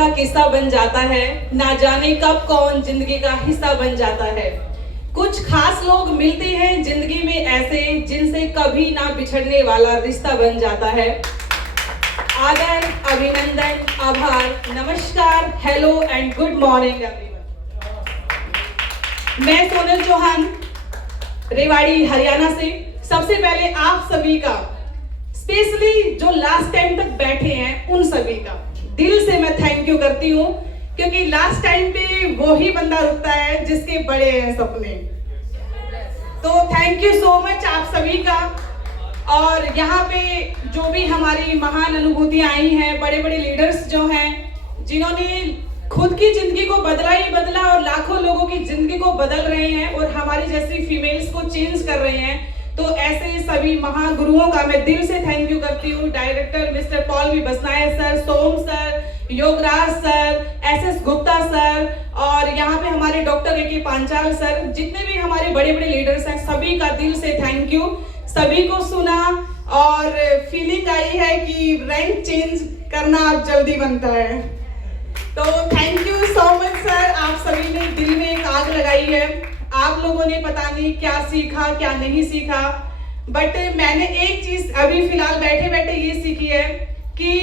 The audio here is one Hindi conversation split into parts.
का किस्सा बन जाता है, ना जाने कब कौन जिंदगी का हिस्सा बन जाता है। कुछ खास लोग मिलते हैं जिंदगी में ऐसे, जिनसे कभी ना बिछड़ने वाला रिश्ता बन जाता है। आदर, अभिनंदन, आभार, नमस्कार, hello and good morning everyone. मैं सोनल चौहान, रेवाड़ी, हरियाणा से। सबसे पहले आप सभी का, स्पेशली जो लास्ट टाइम तक बैठे हैं उन सभी का दिल से मैं थैंक यू करती हूँ, क्योंकि लास्ट टाइम पे वो ही बंदा रुकता है जिसके बड़े हैं सपने। तो थैंक यू सो मच आप सभी का। और यहाँ पे जो भी हमारी महान अनुभूतियाँ आई हैं, बड़े बड़े लीडर्स जो हैं, जिन्होंने खुद की जिंदगी को बदला ही बदला और लाखों लोगों की जिंदगी को बदल रहे हैं और हमारी जैसी फीमेल्स को चेंज कर रहे हैं, तो ऐसे सभी महागुरुओं का मैं दिल से थैंक यू करती हूँ। Director mister Paul V Basnayake sir, Som sir, Yograj sir, S Gupta sir, और यहाँ पे हमारे डॉक्टर ए पांचाल सर, जितने भी हमारे बड़े बड़े लीडर्स हैं, सभी का दिल से थैंक यू। सभी को सुना और फीलिंग आई है कि रैंक चेंज करना अब जल्दी बनता है। तो thank you so much sir, आप सभी ने दिल में एक आग लगाई है। आप लोगों ने पता नहीं क्या सीखा क्या नहीं सीखा, बट मैंने एक चीज अभी फिलहाल बैठे बैठे ये सीखी है कि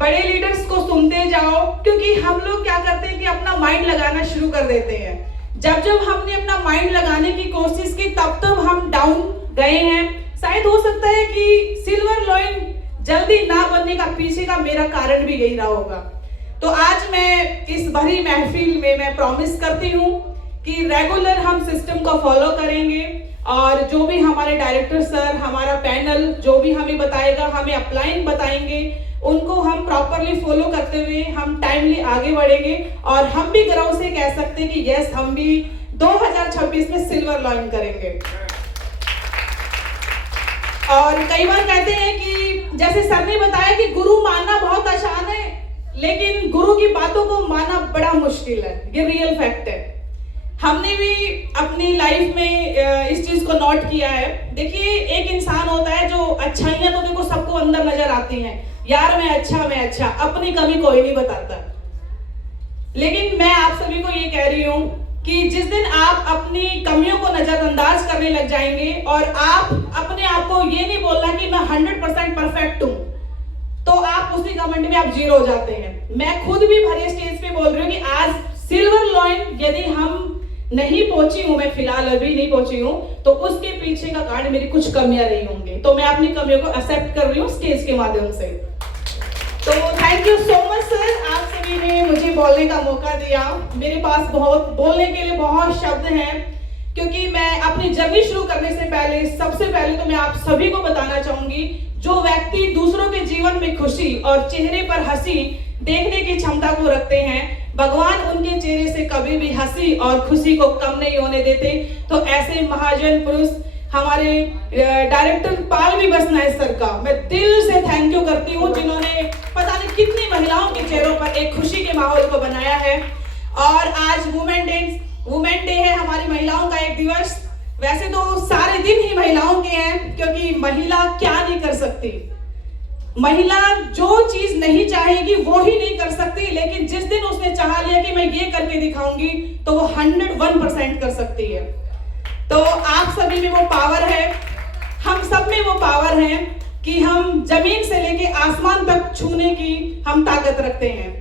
बड़े लीडर्स को सुनते जाओ, क्योंकि हम लोग क्या करते हैं कि अपना माइंड लगाना शुरू कर देते हैं। जब जब हमने अपना माइंड लगाने की कोशिश की तब तब हम डाउन गए हैं। शायद हो सकता है कि सिल्वर लॉइन जल्दी ना बनने का पीछे का मेरा कारण भी यही रहा होगा। तो आज मैं इस भरी महफिल में मैं प्रॉमिस करती हूँ कि रेगुलर हम सिस्टम को फॉलो करेंगे और जो भी हमारे डायरेक्टर सर, हमारा पैनल जो भी हमें बताएगा, हमें अपलाइन बताएंगे, उनको हम प्रॉपरली फॉलो करते हुए हम टाइमली आगे बढ़ेंगे और हम भी गर्व से कह सकते हैं कि यस, हम भी 2026 में सिल्वर लॉइन करेंगे। और कई बार कहते हैं कि जैसे सर ने बताया कि गुरु मानना बहुत आसान है, लेकिन गुरु की बातों को मानना बड़ा मुश्किल है। ये रियल फैक्ट है। हमने भी अपनी लाइफ में इस चीज को नोट किया है। देखिए, एक इंसान होता है जो अच्छाइयां तो देखो सबको अंदर नजर आती हैं, यार मैं अच्छा, अपनी कमी कोई नहीं बताता। लेकिन मैं आप सभी को ये कह रही हूँ कि जिस दिन आप अपनी कमियों को नजरअंदाज करने लग जाएंगे और आप अपने आप को ये नहीं बोलना कि मैं 100% परफेक्ट हूँ, तो आप उसी घमंड में आप जीरो हो जाते हैं। मैं खुद भी भरे स्टेज पे बोल रही हूँ कि आज सिल्वर लॉइन यदि हम नहीं पहुंची हूं, मैं फिलहाल अभी नहीं पहुंची हूं, तो उसके पीछे का कारण मेरी कुछ कमियां रही होंगी। तो मैं अपनी कमियों को एक्सेप्ट कर रही हूं स्टेज के माध्यम से। तो thank you so much sir, आप सभी ने मुझे बोलने का मौका दिया। मेरे पास बहुत बोलने के लिए बहुत शब्द हैं, क्योंकि मैं अपनी जर्नी शुरू करने से पहले सबसे पहले तो मैं आप सभी को बताना चाहूंगी, जो व्यक्ति दूसरों के जीवन में खुशी और चेहरे पर हंसी देखने की क्षमता को रखते हैं, भगवान उनके चेहरे से कभी भी हंसी और खुशी को कम नहीं होने देते। तो ऐसे महाजन पुरुष हमारे director Paul V Basnayake sir का मैं दिल से थैंक यू करती हूँ, जिन्होंने पता नहीं कितनी महिलाओं के चेहरों पर एक खुशी के माहौल को बनाया है। और आज वुमेन डे है, हमारी महिलाओं का एक दिवस। वैसे तो सारे दिन ही महिलाओं के हैं, क्योंकि महिला क्या नहीं कर सकती। महिला जो चीज नहीं चाहेगी वो ही नहीं कर सकती, लेकिन जिस दिन उसने चाह लिया कि मैं ये करके दिखाऊंगी, तो वो 101% कर सकती है। तो आप सभी में वो पावर है, हम सब में वो पावर है कि हम जमीन से लेके आसमान तक छूने की हम ताकत रखते हैं।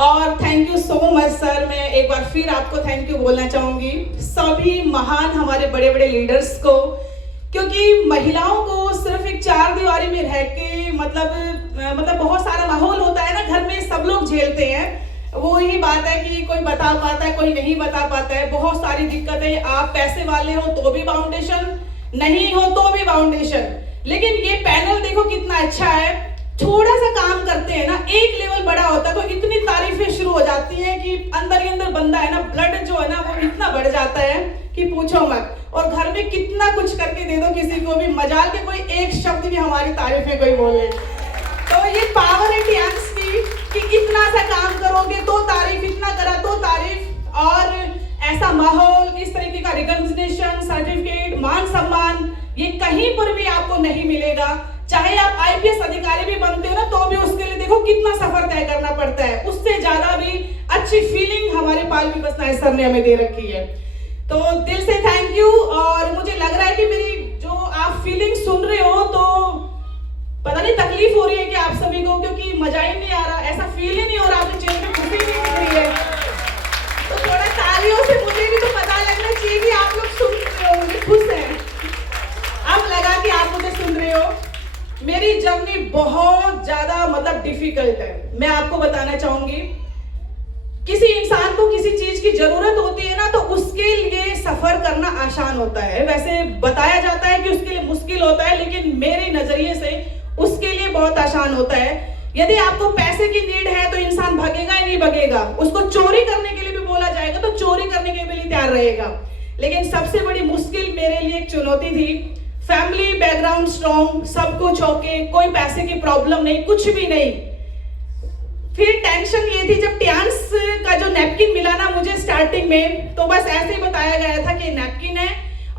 और thank you so much sir, मैं एक बार फिर आपको थैंक यू बोलना चाहूंगी, सभी महान हमारे बड़े बड़े लीडर्स को, क्योंकि महिलाओं को सिर्फ एक चार दीवारी में रह के मतलब बहुत सारा माहौल होता है ना घर में, सब लोग झेलते हैं। वो यही बात है कि कोई बता पाता है, कोई नहीं बता पाता है, बहुत सारी दिक्कतें। आप पैसे वाले हो तो भी फाउंडेशन, नहीं हो तो भी फाउंडेशन। लेकिन ये पैनल देखो कितना अच्छा है, थोड़ा सा काम करते हैं ना, एक लेवल बड़ा होता है तो इतनी तारीफें शुरू हो जाती हैं कि अंदर ही अंदर बंदा है ना, ब्लड जो है ना वो इतना बढ़ जाता है कि पूछो मत। और घर में कितना कुछ करके दे दो किसी को भी, मजाल के कोई एक शब्द भी हमारी तारीफें कोई बोले, तो ये पावर है टियांस की कि इतना सा काम करोगे तो तारीफ, इतना करा तो तारीफ। और ऐसा माहौल, इस तरीके का रिकॉग्निशन, सर्टिफिकेट, मान सम्मान, ये कहीं पर भी आपको नहीं मिलेगा। चाहे आप आईपीएस अधिकारी भी बनते हो ना, तो भी उसके लिए देखो कितना सफर तय करना पड़ता है, उससे ज्यादा भी अच्छी फीलिंग हमारे पालवी बसनाए सर ने हमें दे रखी है। तो दिल से थैंक यू। और मुझे लग रहा है कि मेरी जो आप फीलिंग सुन रहे हो तो पता नहीं तकलीफ हो रही है कि आप सभी को, क्योंकि मजा ही नहीं आ रहा, ऐसा फील ही नहीं हो रहा, आपके चेहरे पे खुशी नहीं दिख रही है। तो थोड़ा तालियों से मुझे भी तो पता लगना चाहिए कि आप लोग सुन रहे हो, मुझे खुश है। अब लगा कि आप मुझे सुन रहे हो। मेरी जर्नी बहुत ज्यादा मतलब डिफिकल्ट है। मैं आपको बताना चाहूंगी, किसी इंसान को किसी चीज की जरूरत होती है ना तो उसके लिए सफर करना आसान होता है। वैसे बताया जाता है कि उसके लिए मुश्किल होता है, लेकिन मेरे नजरिए से उसके लिए बहुत आसान होता है। यदि आपको पैसे की नीड है तो इंसान भागेगा ही नहीं भागेगा, उसको चोरी करने के लिए भी बोला जाएगा तो चोरी करने के लिए तैयार रहेगा। लेकिन सबसे बड़ी मुश्किल मेरे लिए एक चुनौती थी, फैमिली बैकग्राउंड स्ट्रॉन्ग, सब कुछ ओके, कोई पैसे की प्रॉब्लम नहीं, कुछ भी नहीं। फिर टेंशन ये थी जब टियान्स का जो नैपकिन मिला ना मुझे स्टार्टिंग में, तो बस ऐसे ही बताया गया था कि नैपकिन है।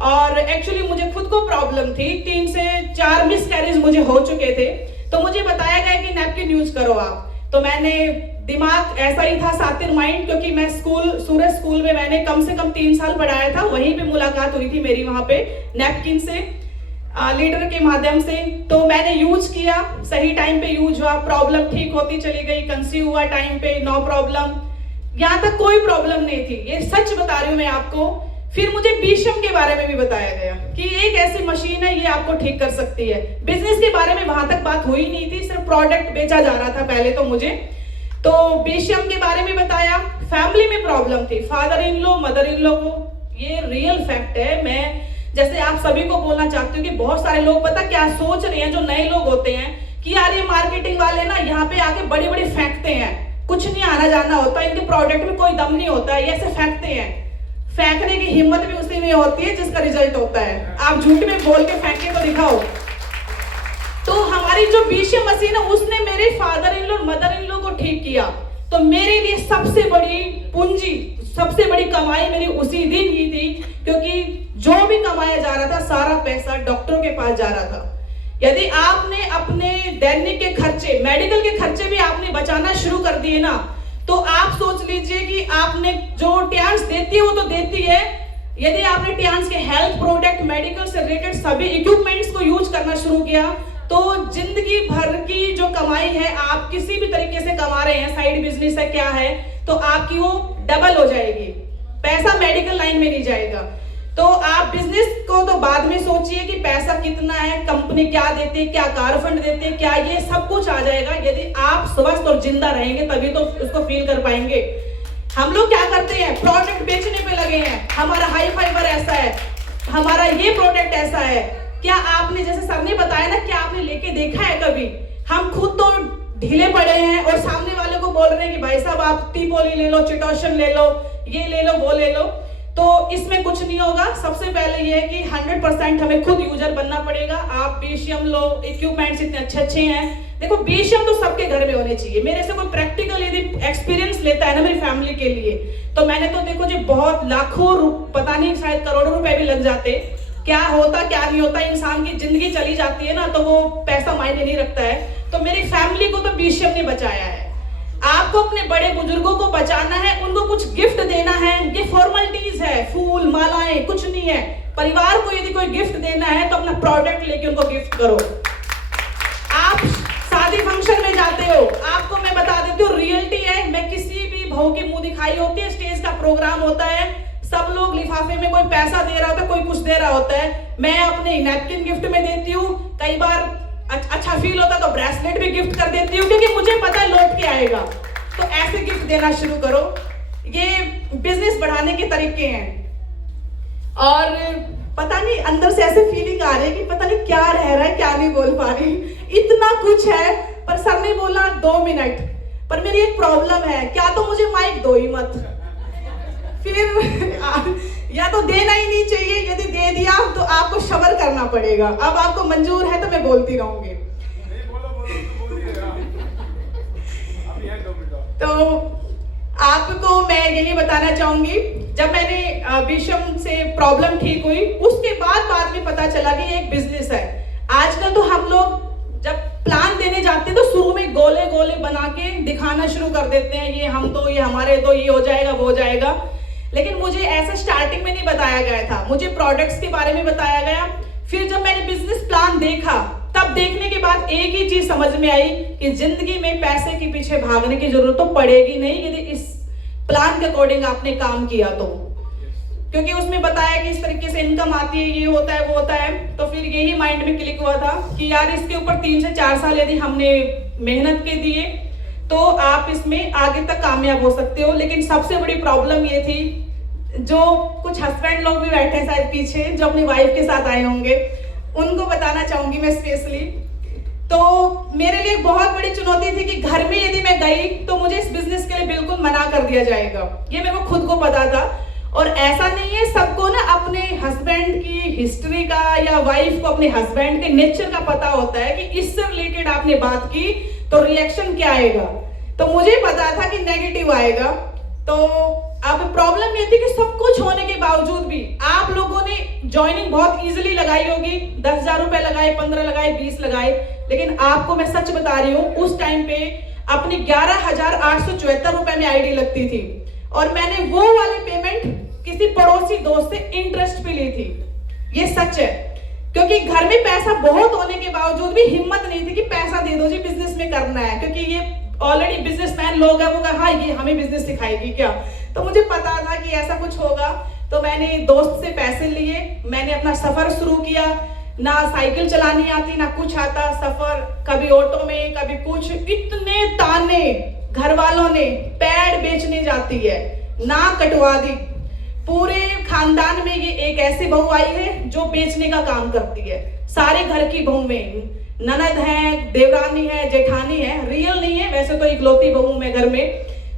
और एक्चुअली मुझे खुद को प्रॉब्लम थी, 3 से 4 मिसकैरेज मुझे हो चुके थे, तो मुझे बताया गया कि नैपकिन यूज करो आप। तो मैंने, दिमाग ऐसा ही था, सातिर माइंड, क्योंकि मैं सूरज स्कूल में मैंने कम से कम 3 साल पढ़ाया था, वहीं पे मुलाकात हुई थी मेरी वहां पे नैपकिन से, लीडर के माध्यम से। तो मैंने यूज किया, सही टाइम पे यूज हुआ, प्रॉब्लम ठीक होती चली गई, कंसीव हुआ टाइम पे, नो प्रॉब्लम, यहाँ तक कोई प्रॉब्लम नहीं थी, ये सच बता रही हूँ मैं आपको। फिर मुझे बीशम के बारे में भी बताया गया कि एक ऐसी मशीन है, ये आपको ठीक कर सकती है। बिजनेस के बारे में वहां तक बात हुई नहीं थी, सिर्फ प्रोडक्ट बेचा जा रहा था पहले तो मुझे। तो बीशम के बारे में बताया। फैमिली में प्रॉब्लम थी, father in law, mother in law को, ये रियल फैक्ट है। मैं जैसे आप सभी को बोलना चाहती हूँ कि बहुत सारे लोग पता क्या सोच रहे हैं, जो नए लोग होते हैं कि यार ये मार्केटिंग वाले ना यहाँ पे आके बड़ी बड़ी फेंकते हैं, कुछ नहीं आना जाना होता, इनके प्रोडक्ट में कोई दम नहीं होता है, ये ऐसे फेंकते हैं। फेंकने की हिम्मत भी उसी में होती है जिसका रिजल्ट होता है। आप झूठ में बोल के फेंक के तो दिखाओ। तो हमारी जो बीशम मशीन है उसने मेरे father in law, mother in law को ठीक किया। तो मेरे लिए सबसे बड़ी पूंजी, सबसे बड़ी कमाई मेरी उसी दिन ही थी, क्योंकि जो भी कमाया जा रहा था सारा पैसा डॉक्टरों के पास जा रहा था। यदि आपने अपने दैनिक के खर्चे, मेडिकल के खर्चे भी आपने बचाना शुरू कर दिए ना, तो आप सोच लीजिए कि आपने जो टियान्स देती है वो तो देती है, यदि आपने टियान्स के हेल्थ प्रोडक्ट, मेडिकल से रिलेटेड सभी इक्विपमेंट्स को यूज करना शुरू किया, तो जिंदगी भर की जो कमाई है, आप किसी भी तरीके से कमा रहे हैं, साइड बिजनेस है क्या है, तो आपकी वो डबल हो जाएगी। पैसा मेडिकल लाइन में नहीं जाएगा। तो आप बिजनेस को तो बाद में सोचिए कि पैसा कितना है, कंपनी क्या देती है, क्या कार फंड देती है, क्या, ये सब कुछ आ जाएगा। यदि आप स्वस्थ और जिंदा रहेंगे तभी तो उसको फील कर पाएंगे। हम लोग क्या करते हैं, प्रोडक्ट बेचने पे लगे हैं, हमारा हाई फाइबर ऐसा है, हमारा ये प्रोडक्ट ऐसा है। क्या आपने, जैसे सर ने बताया ना, क्या आपने लेके देखा है कभी? हम खुद तो ढीले पड़े हैं और सामने वाले को बोल रहे हैं कि भाई साहब आप टीपोली ले लो, चिटोशन ले लो, ये ले लो, वो ले लो। तो इसमें कुछ नहीं होगा। सबसे पहले ये है कि 100% हमें खुद यूजर बनना पड़ेगा। आप बीशम लो, इक्विपमेंट्स इतने अच्छे अच्छे हैं। देखो बीशम तो सबके घर में होने चाहिए। मेरे से कोई प्रैक्टिकल यदि एक्सपीरियंस लेता है ना मेरी फैमिली के लिए, तो मैंने तो देखो जी बहुत लाखों, पता नहीं शायद करोड़ों रुपए भी लग जाते, क्या होता क्या नहीं होता, इंसान की जिंदगी चली जाती है ना, तो वो पैसा मायने नहीं रखता है। तो मेरी फैमिली को तो बीशम ने बचाया है। आपको अपने बड़े बुजुर्गों को बचाना है, उनको कुछ गिफ्ट देना है, ये फॉर्मेलिटीज है, फूल मालाएं कुछ नहीं है। परिवार को यदि कोई गिफ्ट देना है तो अपना प्रोडक्ट लेके उनको गिफ्ट करो। आप शादी फंक्शन में जाते हो, आपको मैं बता देती हूँ, रियलिटी है, मैं किसी भी बहू की मुंह दिखाई होती है, स्टेज का प्रोग्राम होता है, सब लोग लिफाफे में कोई पैसा दे रहा होता है, कोई कुछ दे रहा होता है, मैं अपने नैपकिन गिफ्ट में देती हूँ। कई बार अच्छा फील होता तो ब्रेसलेट भी गिफ्ट कर देती हूँ, क्योंकि मुझे पता है लौट के आएगा। तो ऐसे गिफ्ट देना शुरू करो। ये बिजनेस बढ़ाने के तरीके हैं। और पता नहीं अंदर से ऐसे फीलिंग आ रही है कि पता नहीं क्या रह रहा है, क्या नहीं बोल पा रही, इतना कुछ है। पर सर ने बोला 2 मिनट, पर मेरी एक प्रॉब्लम है, क्या तो मुझे माइक दो ही मत, फिर या तो देना ही नहीं चाहिए, यदि दे दिया तो आपको सबर करना पड़ेगा। अब आपको मंजूर है तो मैं बोलती रहूंगी। तो आपको मैं यही बताना चाहूंगी, जब मैंने बीशम से प्रॉब्लम ठीक हुई, उसके बाद में पता चला कि ये एक बिजनेस है। आजकल तो हम लोग जब प्लान देने जाते हैं तो शुरू में गोले गोले बना के दिखाना शुरू कर देते हैं, ये हमारे तो ये हो जाएगा वो हो जाएगा। लेकिन मुझे ऐसा स्टार्टिंग में नहीं बताया गया था, मुझे प्रोडक्ट्स के बारे में बताया गया। फिर जब मैंने बिजनेस प्लान देखा, तब देखने के बाद एक ही चीज समझ में आई कि जिंदगी में पैसे के पीछे भागने की जरूरत तो पड़ेगी नहीं यदि इस प्लान के अकॉर्डिंग आपने काम किया तो। क्योंकि उसमें बताया कि इस तरीके से इनकम आती है, ये होता है वो होता है। तो फिर यही माइंड में क्लिक हुआ था कि यार इसके ऊपर 3 से 4 साल यदि हमने मेहनत के दिए तो आप इसमें आगे तक कामयाब हो सकते हो। लेकिन सबसे बड़ी प्रॉब्लम ये थी, जो कुछ हस्बैंड लोग भी बैठे हैं शायद पीछे, जो अपनी वाइफ के साथ आए होंगे, उनको बताना चाहूंगी मैं स्पेशली। तो मेरे लिए बहुत बड़ी चुनौती थी कि घर में यदि मैं गई तो मुझे इस बिजनेस के लिए बिल्कुल मना कर दिया जाएगा, ये मेरे को खुद को पता था। और ऐसा नहीं है, सबको ना अपने हस्बैंड की हिस्ट्री का या वाइफ को अपने हस्बैंड के नेचर का पता होता है कि इससे रिलेटेड आपने बात की तो रिएक्शन क्या आएगा। तो मुझे पता था कि नेगेटिव आएगा। तो अब प्रॉब्लम ये थी कि सब कुछ होने के बावजूद भी आप लोगों ने ज्वाइनिंग बहुत इजीली लगाई होगी, 10,000 रुपए लगाए, 15 लगाए, 20 लगाए। लेकिन आपको मैं सच बता रही हूँ, उस टाइम पे अपनी 11,874 रुपए में आईडी लगती थी और मैंने वो वाली पेमेंट किसी पड़ोसी दोस्त से इंटरेस्ट पे ली थी। ये सच है, क्योंकि घर में पैसा बहुत होने के बावजूद भी हिम्मत नहीं थी कि पैसा दे दो जी, बिजनेस में करना है। क्योंकि ये ऑलरेडी बिजनेसमैन लोग हैं, वो कहा हाँ ये हमें बिजनेस सिखाएगी क्या। तो मुझे पता था कि ऐसा कुछ होगा। तो मैंने दोस्त से पैसे लिए, मैंने अपना सफर शुरू किया। ना साइकिल चलानी आती ना कुछ आता, सफर कभी ऑटो में कभी कुछ। इतने ताने घर वालों ने, पैड बेचने जाती है, नाक कटवा दी। पूरे खानदान में ये एक ऐसी बहू आई है जो बेचने का काम करती है। सारे घर की बहुएं, ननद है, देवरानी है, जेठानी है, रियल नहीं है वैसे तो इकलौती बहू मैं घर में।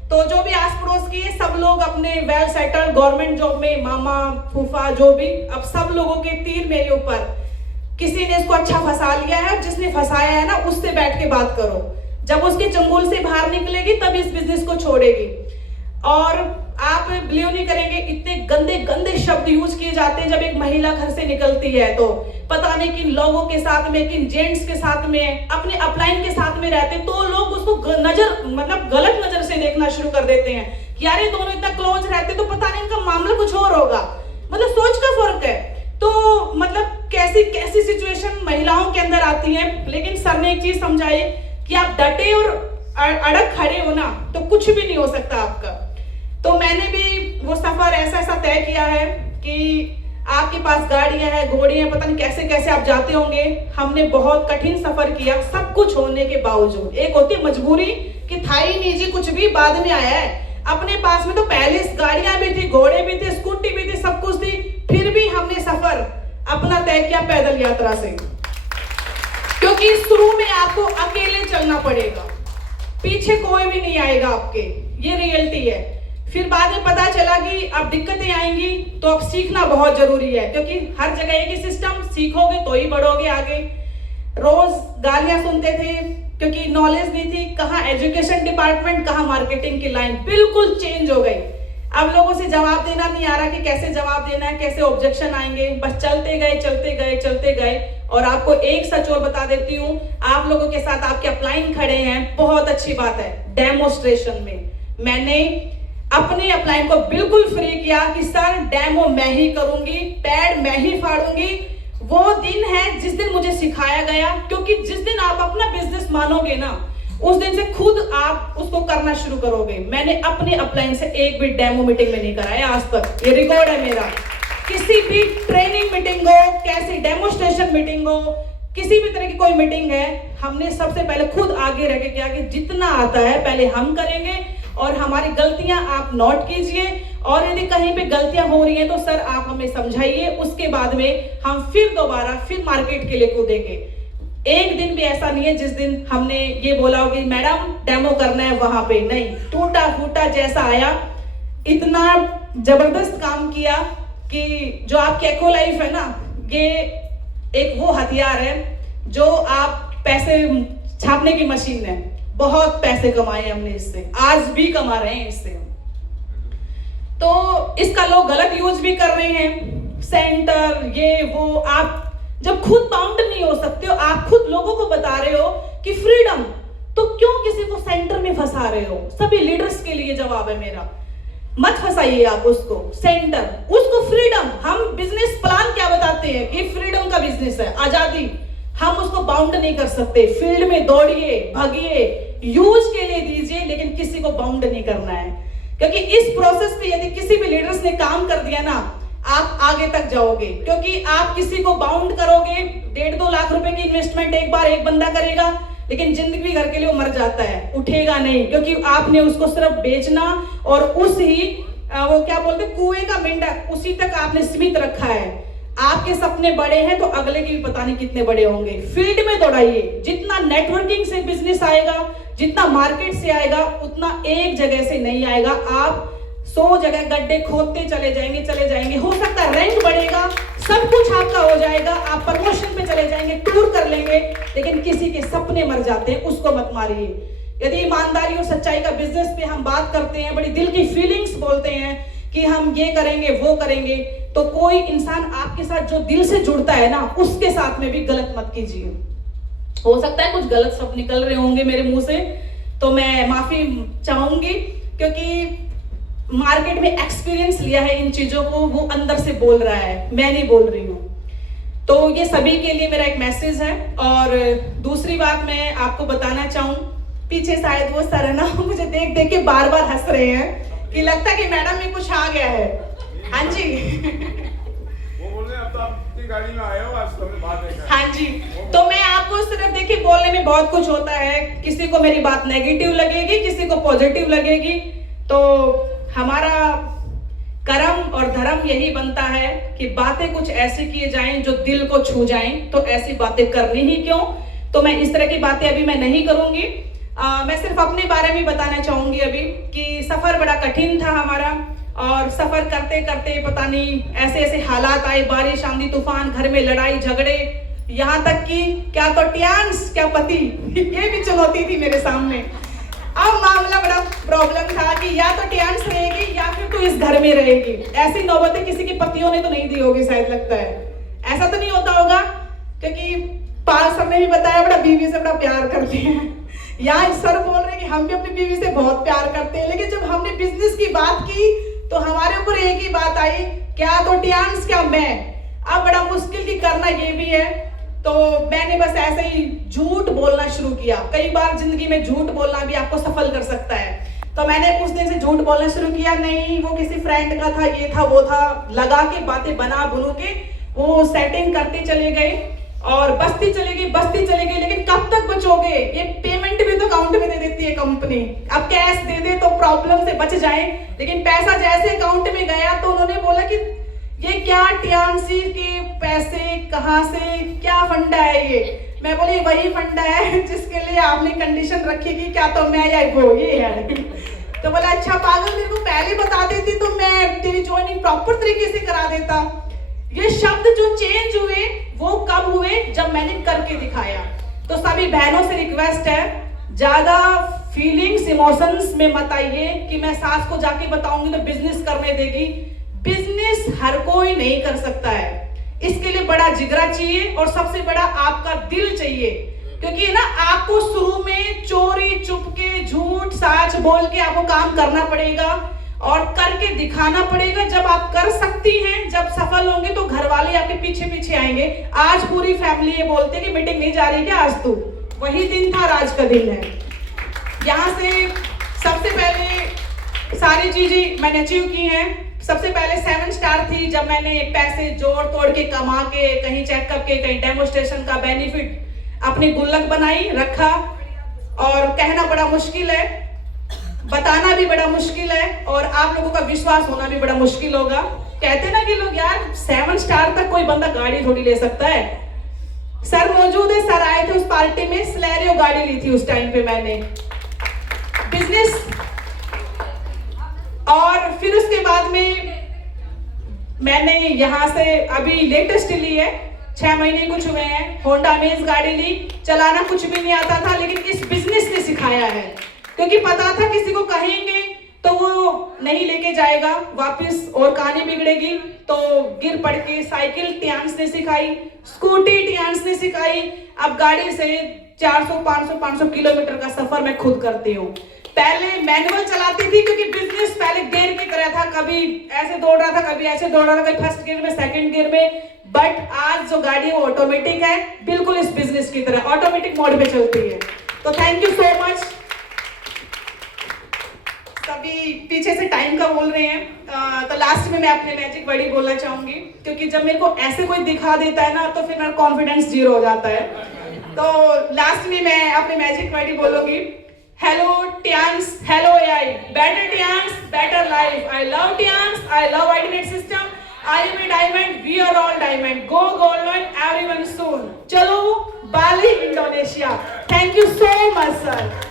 तो जो भी आस पड़ोस की है, सब लोग अपने वेल सेटल्ड गवर्नमेंट जॉब में, मामा फूफा जो भी, अब सब लोगों के तीर मेरे ऊपर। किसी ने इसको अच्छा फंसा लिया है, जिसने फंसाया है ना उससे बैठ के बात करो। जब उसके चंगुल से बाहर निकलेगी तब इस बिजनेस को छोड़ेगी। और आप बिलीव नहीं करेंगे, इतने गंदे गंदे शब्द यूज किए जाते हैं जब एक महिला घर से निकलती है। तो पता नहीं किन लोगों के साथ में, किन जेंट्स के साथ में, अपने अपलाइन के साथ में रहते, तो लोग उसको गलत नजर से देखना शुरू कर देते हैं कि यार ये दोनों इतना क्लोज रहते तो पता नहीं इनका मामला कुछ और होगा। मतलब सोच का फर्क है। तो मतलब कैसी कैसी सिचुएशन महिलाओं के अंदर आती है। लेकिन सर ने एक चीज समझाई कि आप डटे और अड़क खड़े हो ना तो कुछ भी नहीं हो सकता आपका। तो मैंने भी वो सफर ऐसा तय किया है कि आपके पास गाड़ियां हैं, घोड़े हैं, पता नहीं कैसे कैसे आप जाते होंगे। हमने बहुत कठिन सफर किया, सब कुछ होने के बावजूद। एक होती है मजबूरी कि था ही नहीं जी, कुछ भी बाद में आया है। अपने पास में तो पहले गाड़ियां भी थी, घोड़े भी थे, स्कूटी भी थी, सब कुछ थी, फिर भी हमने सफर अपना तय किया पैदल यात्रा से। क्योंकि शुरू में आपको अकेले चलना पड़ेगा, पीछे कोई भी नहीं आएगा आपके, ये रियलिटी है। फिर बाद में पता चला कि अब दिक्कतें आएंगी तो अब सीखना बहुत जरूरी है, क्योंकि हर जगह एक ही सिस्टम, सीखोगे तो ही बढ़ोगे आगे। रोज गालियां सुनते थे क्योंकि नॉलेज नहीं थी, कहाँ एजुकेशन डिपार्टमेंट, कहाँ मार्केटिंग की लाइन, बिल्कुल चेंज हो गई। अब लोगों से जवाब देना नहीं आ रहा कि कैसे जवाब देना है, कैसे ऑब्जेक्शन आएंगे, बस चलते गए चलते गए चलते गए। और आपको एक सच और बता देती हूँ, आप लोगों के साथ आपके अपलाइन खड़े हैं, बहुत अच्छी बात है। डेमोस्ट्रेशन में मैंने अपने अपलाइन को बिल्कुल फ्री किया कि सर डेमो मैं ही करूंगी, पैड मैं ही फाड़ूंगी। वो दिन है जिस दिन मुझे सिखाया गया, क्योंकि जिस दिन आप अपना बिजनेस मानोगे ना, उस दिन से खुद आप उसको करना शुरू करोगे। मैंने अपने अपलाइन से एक भी डेमो मीटिंग में नहीं कराया आज तक, ये रिकॉर्ड है मेरा। किसी भी ट्रेनिंग मीटिंग हो, कैसी डेमोस्ट्रेशन मीटिंग हो, किसी भी तरह की कोई मीटिंग है, हमने सबसे पहले खुद आगे रह के किया कि जितना आता है पहले हम करेंगे और हमारी गलतियां आप नोट कीजिए, और यदि कहीं पे गलतियां हो रही हैं तो सर आप हमें समझाइए। उसके बाद में हम फिर दोबारा मार्केट के लिए कूदेंगे। एक दिन भी ऐसा नहीं है जिस दिन हमने ये बोला हो कि मैडम डेमो करना है वहां पे, नहीं। टूटा फूटा जैसा आया, इतना जबरदस्त काम किया कि जो आपकी एको लाइफ है ना, ये एक वो हथियार है जो आप पैसे छापने की मशीन है। बहुत पैसे कमाए हमने इससे, आज भी कमा रहे हैं इससे। तो इसका लोग गलत यूज भी कर रहे हैं, सेंटर ये वो। आप जब खुद बाउंड नहीं हो सकते हो, आप खुद लोगों को बता रहे हो कि फ्रीडम, तो क्यों किसी को सेंटर में फंसा रहे हो? सभी लीडर्स के लिए जवाब है मेरा, मत फंसाइए आप उसको सेंटर, उसको फ्रीडम। हम बिजनेस प्लान क्या बताते हैं कि फ्रीडम का बिजनेस है, आजादी। हम उसको बाउंड नहीं कर सकते। फील्ड में दौड़िए, भागिए, यूज के लिए दीजिए, लेकिन किसी को बाउंड नहीं करना है। क्योंकि इस प्रोसेस में यदि किसी भी लीडर्स ने काम कर दिया ना, आप आगे तक जाओगे। क्योंकि आप किसी को बाउंड करोगे, 1.5-2 लाख रुपए की इन्वेस्टमेंट एक बार एक बंदा करेगा, लेकिन जिंदगी भर के लिए वो मर जाता है, उठेगा नहीं। क्योंकि आपने उसको सिर्फ बेचना और उस ही वो क्या बोलते कुएं का मेंढक, उसी तक आपने सीमित रखा है। आपके सपने बड़े हैं तो अगले के भी पता नहीं कितने बड़े होंगे। फील्ड में दौड़ाइए, जितना नेटवर्किंग से बिजनेस आएगा, जितना मार्केट से आएगा, उतना एक जगह से नहीं आएगा। आप 100 जगह गड्ढे खोदते चले जाएंगे। हो सकता है रैंक बढ़ेगा, सब कुछ आपका हो जाएगा, आप प्रमोशन पे चले जाएंगे, टूर कर लेंगे, लेकिन किसी के सपने मर जाते हैं, उसको मत मारिए। यदि ईमानदारी और सच्चाई का बिजनेस पे हम बात करते हैं, बड़ी दिल की फीलिंग्स बोलते हैं कि हम ये करेंगे वो करेंगे, तो कोई इंसान आपके साथ जो दिल से जुड़ता है ना, उसके साथ में भी गलत मत कीजिए। हो सकता है कुछ गलत शब्द निकल रहे होंगे मेरे मुंह से, तो मैं माफी चाहूंगी, क्योंकि मार्केट में एक्सपीरियंस लिया है इन चीजों को, वो अंदर से बोल रहा है, मैं नहीं बोल रही हूँ। तो ये सभी के लिए मेरा एक मैसेज है। और दूसरी बात मैं आपको बताना चाहूँ, पीछे शायद वो सर है ना, मुझे देख देख के बार बार हंस रहे हैं कि लगता है कि मैडम में कुछ आ गया है। हाँ जी वो बोल रहे हैं अब तो आप इतनी गाड़ी में आए हो, आज तो हमने बात देखा। हाँ जी, तो मैं आपको सिर्फ देखिए, बोलने में बहुत कुछ होता है, किसी को मेरी बात नेगेटिव लगेगी, किसी को पॉजिटिव लगेगी। तो हमारा कर्म और धर्म यही बनता है कि बातें कुछ ऐसी किए जाएं जो दिल को छू जाएं, तो ऐसी बातें करनी ही क्यों। तो मैं इस तरह की बातें अभी मैं नहीं करूंगी। मैं सिर्फ अपने बारे में बताना चाहूंगी अभी कि सफर बड़ा कठिन था हमारा, और सफर करते करते पता नहीं ऐसे ऐसे हालात आए, बारिश, आंधी, तूफान, घर में लड़ाई झगड़े, यहाँ तक कि क्या तो टियान्स क्या पति ये भी चुनौती थी मेरे सामने। अब मामला बड़ा प्रॉब्लम था कि या तो टियान्स रहेगी या फिर तू इस घर में रहेगी। ऐसी नौबतें किसी के पतियों ने तो नहीं दी होगी, शायद लगता है ऐसा तो नहीं होता होगा, क्योंकि पाल सर ने भी बताया बड़ा बीवी से बड़ा प्यार करते हैं। यहाँ सर बोल रहे हैं कि हम भी अपनी बीवी से बहुत प्यार करते हैं, लेकिन जब हमने बिजनेस की बात की तो हमारे ऊपर एक ही बात आई, क्या तो टियान्स क्या मैं। अब बड़ा मुश्किल की करना ये भी है, तो मैंने बस ऐसे ही झूठ बोलना शुरू किया। कई बार जिंदगी में झूठ बोलना भी आपको सफल कर सकता है। तो मैंने उस दिन से झूठ बोलना शुरू किया, नहीं वो किसी फ्रेंड का था, ये था वो था, लगा के बातें बना बुनू के वो सेटिंग करते चले गए और बस्ती चले गई। लेकिन कब तक बचोगे? ये पेमेंट भी तो अकाउंट में दे देती है कंपनी, अब कैश दे दे तो प्रॉब्लम से बच जाए, लेकिन पैसा जैसे अकाउंट में गया तो उन्होंने बोला कि ये क्या टियान्सी के पैसे कहाँ से, क्या फंडा है ये। मैं बोली वही फंडा है जिसके लिए आपने कंडीशन रखी कि क्या तो मैं या वो ये है। तो बोला अच्छा पागल, मेरे को पहले बता देती तो मैं तेरी ज्वाइनिंग प्रॉपर तरीके से करा देता। ये शब्द जो चेंज हुए वो कब हुए? जब मैंने करके दिखाया। तो सभी बहनों से रिक्वेस्ट है, ज्यादा फीलिंग्स इमोशंस में मत आइए कि मैं सास को जाके बताऊंगी तो बिजनेस करने देगी। बिजनेस हर कोई नहीं कर सकता है, इसके लिए बड़ा जिगरा चाहिए और सबसे बड़ा आपका दिल चाहिए। क्योंकि ना आपको शुरू में चोरी चुपके झूठ साच बोल के आपको काम करना पड़ेगा और करके दिखाना पड़ेगा। जब आप कर सकती हैं, जब सफल होंगे तो घर वाले आपके पीछे पीछे आएंगे। आज पूरी फैमिली ये बोलते कि मीटिंग नहीं जा रही क्या आज तू? वही दिन था, आज का दिन है। यहाँ से सबसे पहले सारी चीजें मैंने अचीव की हैं। सबसे पहले 7 स्टार थी जब मैंने पैसे जोड़ तोड़ के कमा के कहीं चेकअप के कहीं डेमोस्ट्रेशन का बेनिफिट अपनी गुल्लक बनाई रखा। और कहना बड़ा मुश्किल है, बताना भी बड़ा मुश्किल है और आप लोगों का विश्वास होना भी बड़ा मुश्किल होगा। कहते ना कि लोग यार 7 स्टार तक कोई बंदा गाड़ी थोड़ी ले सकता है। सर मौजूद है, सर आए थे उस पार्टी में, स्लैरियो गाड़ी ली थी उस टाइम पे मैंने बिजनेस। और फिर उसके बाद में मैंने यहाँ से अभी लेटेस्ट ली है, 6 महीने कुछ हुए हैं, होंडा अमेज गाड़ी ली। चलाना कुछ भी नहीं आता था, लेकिन इस बिजनेस ने सिखाया है, क्योंकि पता था किसी को कहेंगे तो वो नहीं लेके जाएगा वापस और कहानी बिगड़ेगी। तो गिर पड़ के साइकिल टियान्स ने सिखाई, स्कूटी टियान्स ने सिखाई। अब गाड़ी से 400-500 किलोमीटर का सफर मैं खुद करती हूँ। पहले मैनुअल चलाती थी क्योंकि बिजनेस पहले गेयर की तरह था, कभी ऐसे दौड़ रहा था, कभी ऐसे दौड़ रहा था, कभी फर्स्ट गियर में, सेकंड गियर में। बट आज जो गाड़ी है वो ऑटोमेटिक है, बिल्कुल इस बिजनेस की तरह ऑटोमेटिक मोड पे चलती है। तो थैंक यू सो मच। सभी पीछे से टाइम का बोल रहे हैं, तो लास्ट में मैं अपने मैजिक वर्ड ही बोलना चाहूंगी, क्योंकि जब मेरे को ऐसे कोई दिखा देता है ना तो फिर मेरा कॉन्फिडेंस जीरो हो जाता है। तो लास्ट में मैं अपने मैजिक वर्ड ही बोलूंगी, hello Tiens, hello AI, better Tiens, better life. I love Tiens, I love आइडिनेट system, I am a diamond, we are all diamond, go golden everyone soon. चलो Bali Indonesia. Thank you so much sir.